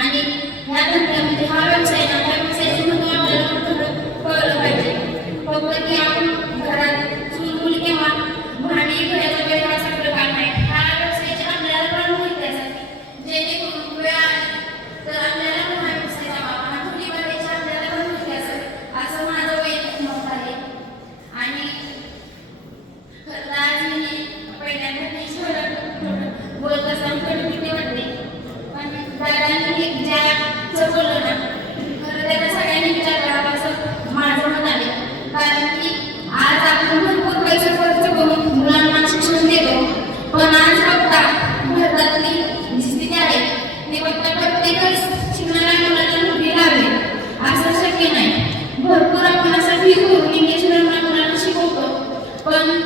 आणि ह्या धंद्यामध्ये हा व्यवसाय ना त्या व्यवसायाचे महत्त्व आपल्याला कळलं पाहिजे. फक्त की आपण घरात चूल किंवा भांडी घ्यायचा वेळ हा असा प्रकार नाही. ह्या व्यवसायाची आपल्याला पण माहिती असते, जेणेकरून वेळ आली तर आपल्याला पण हा व्यवसाय जमावा. चुली बांधायची आपल्याला पण माहिती असेल असं माझं वैयक्तिक मत आहे. आणि आज मी पहिल्यांदा बोलत असताना थोडी भीती वाटते, पण दादांनी ज्याचं बोललं ना खरं त्याला सगळ्यांनी विचार करावा असं माझं मत आहे. कारण की आज आपण भरपूर पैसे खर्च करून मुलांना शिक्षण देतो, पण आज बघता भारतातली जी स्थिती आहे ती बघता प्रत्येकच शिकणाऱ्या मुलांना नोकरी लावेल असं शक्य नाही. भरपूर आपण असं फी करून इंग्लिश मुलांना शिकवतो, पण